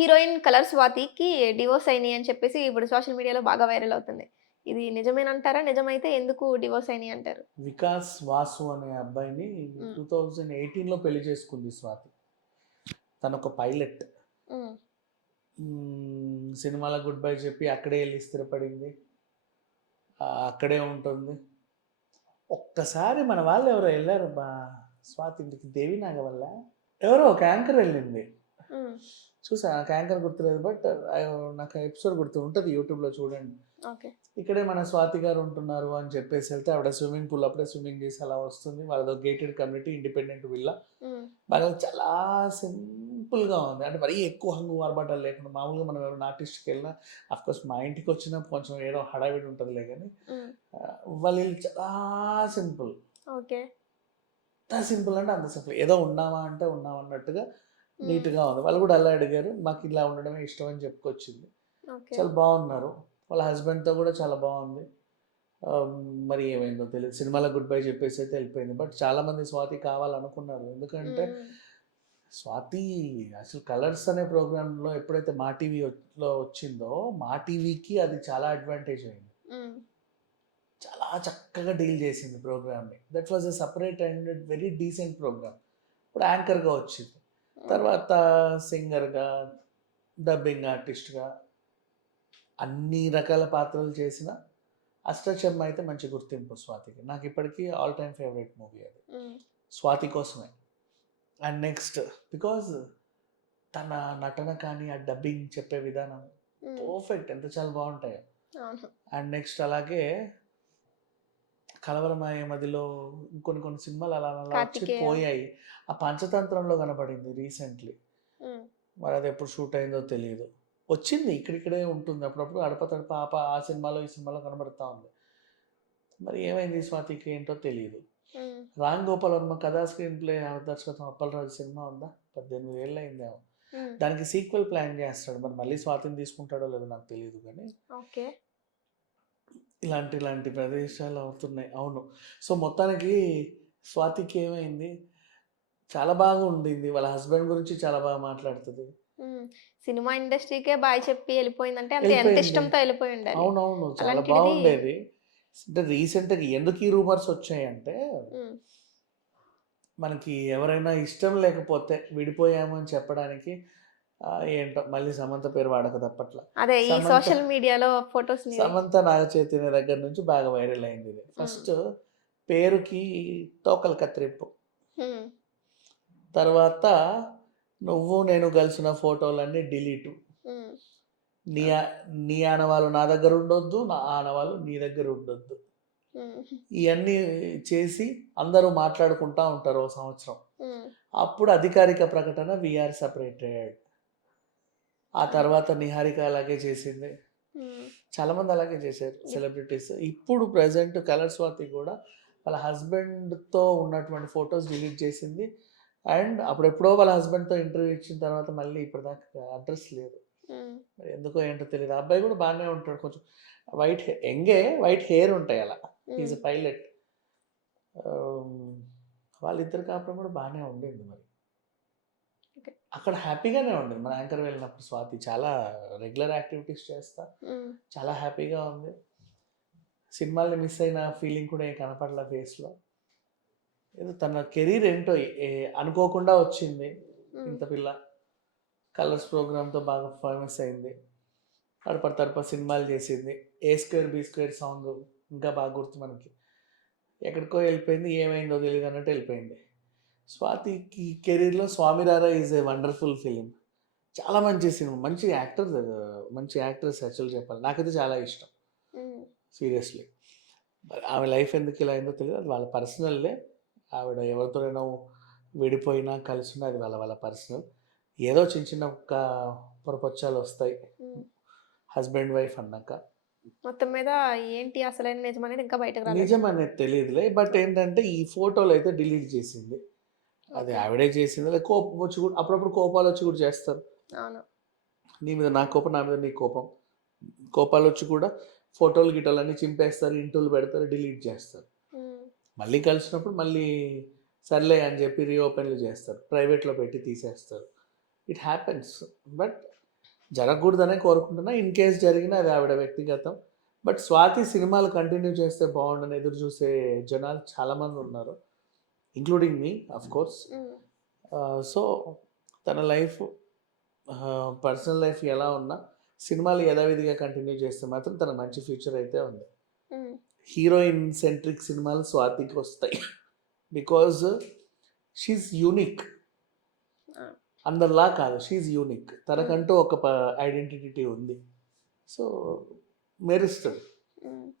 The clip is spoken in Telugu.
హీరోయిన్ కలర్ స్వాతికి డివోర్స్ అయినాయి అని చెప్పేసి ఇప్పుడు సోషల్ మీడియాలో బాగా వైరల్ అవుతుంది. ఇది నిజమేనంటారా? నిజమైతే ఎందుకు డివోర్స్ అయినాయి అంటారు? వికాస్ వాసు అనే అబ్బాయిని. టూ థౌజండ్ ఎయిటీన్లో పెళ్ళి చేసుకుంది స్వాతి. తను ఒక పైలట్ సినిమాల గుడ్ బై చెప్పి అక్కడే వెళ్ళి స్థిరపడింది. అక్కడే ఉంటుంది. ఒక్కసారి మన వాళ్ళు ఎవరో వెళ్ళారు బా స్వాతి ఇంటికి దేవి నాగవల్ల. ఎవరో ఒక యాంకర్ వెళ్ళింది. చూసా నాకు యాంకర్ గుర్తులేదు బట్ నాకు ఎపిసోడ్ గుర్తు ఉంటుంది యూట్యూబ్లో చూడండి. ఇక్కడే మన స్వాతి గారు ఉంటున్నారు అని చెప్పేసి వెళ్తే ఆవిడ స్విమ్మింగ్ పూల్ అప్పుడే స్విమ్మింగ్ చేసి అలా వస్తుంది. వాళ్ళదో గేటెడ్ కమ్యూనిటీ ఇండిపెండెంట్ విల్లా బాగా చాలా సింపుల్గా ఉంది. అంటే మరీ ఎక్కువ హంగు ఆర్భాటాలు లేకుండా మామూలుగా మనం ఎవరైనా ఆర్టిస్ట్కి వెళ్ళినా అఫ్కోర్స్ మా ఇంటికి వచ్చినా కొంచెం ఏదో హడావిడి ఉంటుందిలే కానీ వాళ్ళ చాలా సింపుల్. ఓకే. అంత సింపుల్ అంటే అంత సింపుల్. ఏదో ఉన్నామా అంటే ఉన్నాం అన్నట్టుగా నీట్గా ఉంది. వాళ్ళు కూడా అలా అడిగారు. మాకు ఇలా ఉండడమే ఇష్టం అని చెప్పుకొచ్చింది. చాలా బాగున్నారు. వాళ్ళ హస్బెండ్తో కూడా చాలా బాగుంది. మరి ఏమైందో తెలియదు సినిమాలో గుడ్ బై చెప్పేసి అయితే వెళ్ళిపోయింది. బట్ చాలామంది స్వాతి కావాలనుకున్నారు. ఎందుకంటే ఉమ్, స్వాతి అసలు కలర్స్ అనే ప్రోగ్రాంలో ఎప్పుడైతే మా టీవీలో వచ్చిందో మా టీవీకి అది చాలా అడ్వాంటేజ్ అయింది. ఉమ్, చాలా చక్కగా డీల్ చేసింది ప్రోగ్రామ్ని. That was a separate and very decent program. ఇప్పుడు యాంకర్గా వచ్చింది. తర్వాత సింగర్గా డబ్బింగ్ ఆర్టిస్ట్గా అన్ని రకాల పాత్రలు చేసిన అష్టచమ్మ అయితే మంచి గుర్తింపు స్వాతికి. నాకు ఇప్పటికీ ఆల్ టైమ్ ఫేవరెట్ మూవీ అది. స్వాతి కోసమే. అండ్ నెక్స్ట్ బికాజ్ తన నటన కానీ ఆ డబ్బింగ్ చెప్పే విధానం పర్ఫెక్ట్. ఎంత చాలా బాగుంటాయో. అండ్ నెక్స్ట్ అలాగే కలవరమాయ మదిలో కొన్ని కొన్ని సినిమాలు అలా అలా వచ్చి. పోయాయి. ఆ పంచతంత్రంలో కనపడింది రీసెంట్లీ. మరి అది ఎప్పుడు షూట్ అయిందో తెలియదు వచ్చింది ఇక్కడిక్కడే ఉంటుంది. అప్పుడప్పుడు అడప తడప ఆప ఆ సినిమాలో ఈ సినిమాలో కనబడతా ఉంది. మరి ఏమైంది స్వాతికి ఏంటో తెలియదు రామ్ గోపాల్ వర్మ కథా స్క్రీన్ ప్లే దర్శకత్వం అప్పలరాజు సినిమా ఉందా? పద్దెనిమిది ఏళ్ళు అయిందేమో దానికి సీక్వెల్ ప్లాన్ చేస్తాడు. మరి మళ్ళీ స్వాతిని తీసుకుంటాడో లేదో నాకు తెలియదు కానీ ఓకే. ఇలాంటి ఇలాంటి ప్రదేశాలు అవుతున్నాయి. అవును. సో మొత్తానికి స్వాతికి ఏమైంది? చాలా బాగా ఉండింది. వాళ్ళ హస్బెండ్ గురించి చాలా బాగా మాట్లాడుతుంది. సినిమా ఇండస్ట్రీకే బాయ్ చెప్పి వెళ్ళిపోయిందంటే అంతే. ఎంత వెళ్ళిపోయింది. ఇష్టంతో వెళ్ళిపోయి ఉండాలి. అవునవును. చాలా బాగుండేది. అంటే రీసెంట్గా ఎందుకు ఈ రూమర్స్ వచ్చాయంటే మనకి ఎవరైనా ఇష్టం లేకపోతే విడిపోయాము అని చెప్పడానికి ఏంటో మళ్ళీ సమంత పేరు వాడక తప్పట్ల అదే ఈ సోషల్ మీడియాలో ఫొటోస్ సమంత నాగ చైతన్య దగ్గర నుంచి బాగా వైరల్ అయింది ఇది. ఫస్ట్ పేరుకి తోకలు కత్తిరింపు తర్వాత నువ్వు నేను కలిసిన ఫోటోలన్నీ డిలీటు. నీ నీ ఆనవాళ్ళు నా దగ్గర ఉండొద్దు నా ఆనవాళ్ళు నీ దగ్గర ఉండొద్దు. ఇవన్నీ చేసి అందరూ మాట్లాడుకుంటా ఉంటారు ఓ సంవత్సరం. అప్పుడు అధికారిక ప్రకటన విఆర్ సపరేటెడ్ ఆ తర్వాత నిహారిక అలాగే చేసింది. చాలామంది అలాగే చేశారు సెలబ్రిటీస్ ఇప్పుడు ప్రజెంట్ కలర్ స్వాతి కూడా వాళ్ళ హస్బెండ్తో ఉన్నటువంటి ఫొటోస్ డిలీట్ చేసింది. అండ్ అప్పుడెప్పుడో వాళ్ళ హస్బెండ్తో ఇంటర్వ్యూ ఇచ్చిన తర్వాత మళ్ళీ ఇప్పటిదాకా అడ్రస్ లేదు. ఎందుకో ఏంటో తెలియదు అబ్బాయి కూడా బాగానే ఉంటాడు కొంచెం. వైట్ హెయిర్ ఎంగే వైట్ హెయిర్ ఉంటాయి అలా. ఈజ్ పైలట్ వాళ్ళిద్దరు కాపురం కూడా బాగానే ఉండింది మరి. అక్కడ హ్యాపీగానే ఉండింది. మన యాంకర్ వెళ్ళినప్పుడు స్వాతి చాలా రెగ్యులర్ యాక్టివిటీస్ చేస్తా. చాలా హ్యాపీగా ఉంది. సినిమాల్ని మిస్ అయిన ఫీలింగ్ కూడా ఏం కనపడలే ఫేస్లో. ఏదో తన కెరీర్ ఏంటో అనుకోకుండా వచ్చింది. ఇంత పిల్ల కలర్స్ ప్రోగ్రామ్తో బాగా ఫేమస్ అయింది. అడప తడప సినిమాలు చేసింది. A square B square song ఇంకా బాగా గుర్తు మనకి. ఎక్కడికో వెళ్ళిపోయింది. ఏమైందో తెలియదు అన్నట్టు వెళ్ళిపోయింది. స్వాతికి కెరీర్లో Swamiraara is a wonderful film. చాలా మంచి సినిమా మంచి యాక్టర్ మంచి యాక్ట్రెస్ యాక్చువల్ చెప్పాలి నాకైతే చాలా ఇష్టం. సీరియస్లీ. ఆమె లైఫ్ ఎందుకు ఇలా అయిందో తెలియదు. అది వాళ్ళ పర్సనల్లే ఆవిడ ఎవరితోనైనా విడిపోయినా కలిసినా అది వాళ్ళ వాళ్ళ పర్సనల్. ఏదో చిన్న చిన్న ఒక పొరపచ్చాలు వస్తాయి. హస్బెండ్ వైఫ్ అన్నాక. మొత్తం మీద ఏంటి అసలైన నిజం అనేది ఇంకా బయటకు నిజం అనేది తెలియదులే. బట్ ఏంటంటే ఈ ఫోటోలు అయితే డిలీట్ చేసింది. అది ఆవిడే చేసింది. కోపం వచ్చి కూడా అప్పుడప్పుడు కోపాలు వచ్చి కూడా చేస్తారు. అవును. నీ మీద నా కోపం నా మీద నీ కోపం. కోపాలు వచ్చి కూడా ఫోటోలు గిటోలు అన్నీ చింపేస్తారు ఇంటోలు పెడతారు డిలీట్ చేస్తారు. మళ్ళీ కలిసినప్పుడు మళ్ళీ సర్లే అని చెప్పి రీఓపెన్లు చేస్తారు. ప్రైవేట్లో పెట్టి తీసేస్తారు. ఇట్ హ్యాపెన్స్ బట్ జరగకూడదనే కోరుకుంటున్నా. ఇన్ కేస్ జరిగినా అది ఆవిడ వ్యక్తిగతం. బట్ స్వాతి సినిమాలు కంటిన్యూ చేస్తే బాగుండని ఎదురు చూసే జనాలు చాలామంది ఉన్నారు. Including me of course so తన లైఫ్ పర్సనల్ లైఫ్ ఎలా ఉన్నా సినిమాలు యథావిధిగా కంటిన్యూ చేస్తే మాత్రం తన మంచి ఫ్యూచర్ అయితే ఉంది. హీరోయిన్ సెంట్రిక్ సినిమాలు స్వాతికి వస్తాయి. Because she's unique. అందరిలా కాదు షీఈ్ యూనిక్ తనకంటూ ఒక ఐడెంటిటీ ఉంది. సో మెరుస్తుంది.